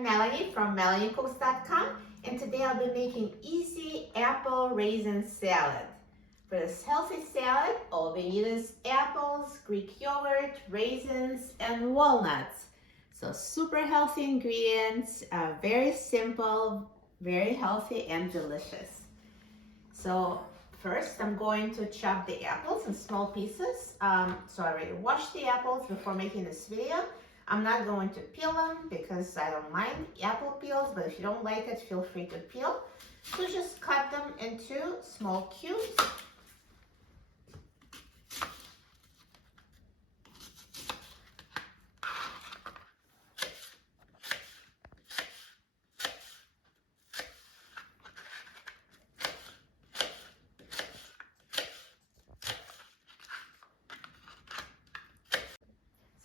I'm Melanie from melaniecooks.com, and today I'll be making easy apple raisin salad. For this healthy salad, all we need is apples, Greek yogurt, raisins, and walnuts. So super healthy ingredients, very simple, very healthy, and delicious. So first, I'm going to chop the apples in small pieces. So I already washed the apples before making this video. I'm not going to peel them because I don't mind apple peels, but if you don't like it, feel free to peel. So just cut them into small cubes.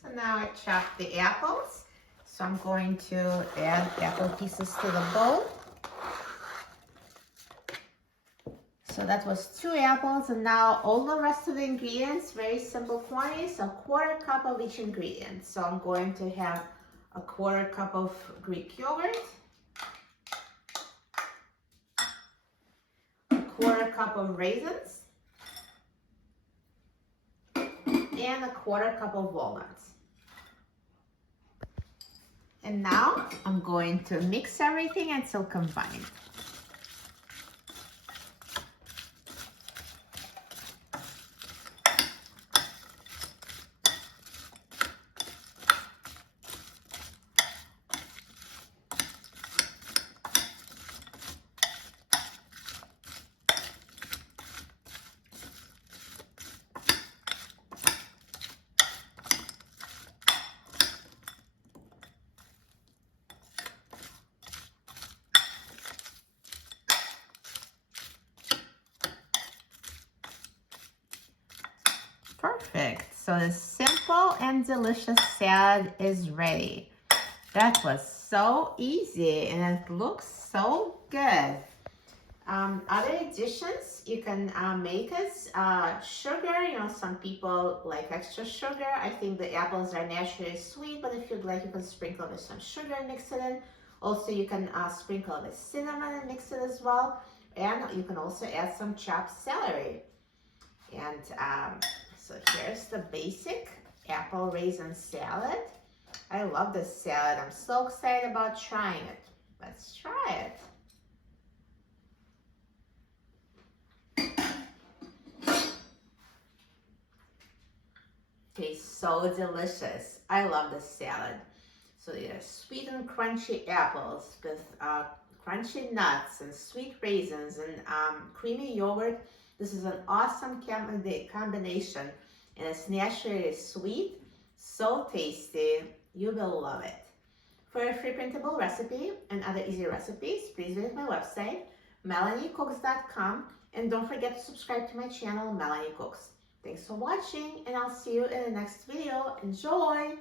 So now I chopped the apples. So I'm going to add apple pieces to the bowl. So that was 2 apples, and now all the rest of the ingredients, very simple quantities, a 1/4 cup of each ingredient. So I'm going to have a 1/4 cup of Greek yogurt, a 1/4 cup of raisins, and a 1/4 cup of walnuts. And now I'm going to mix everything until combined. Perfect. So the simple and delicious salad is ready. That was so easy and it looks so good. Other additions you can make is sugar. You know, some people like extra sugar. I think the apples are naturally sweet, but if you'd like, you can sprinkle with some sugar and mix it in. Also, you can sprinkle with cinnamon and mix it as well. And you can also add some chopped celery. And so here's the basic apple raisin salad. I love this salad. I'm so excited about trying it. Let's try it. Tastes so delicious. I love this salad. So there's sweet and crunchy apples with crunchy nuts and sweet raisins and creamy yogurt. This is an awesome combination, and it's naturally sweet, so tasty. You will love it. For a free printable recipe and other easy recipes, please visit my website, melaniecooks.com, and don't forget to subscribe to my channel, Melanie Cooks. Thanks for watching, and I'll see you in the next video. Enjoy!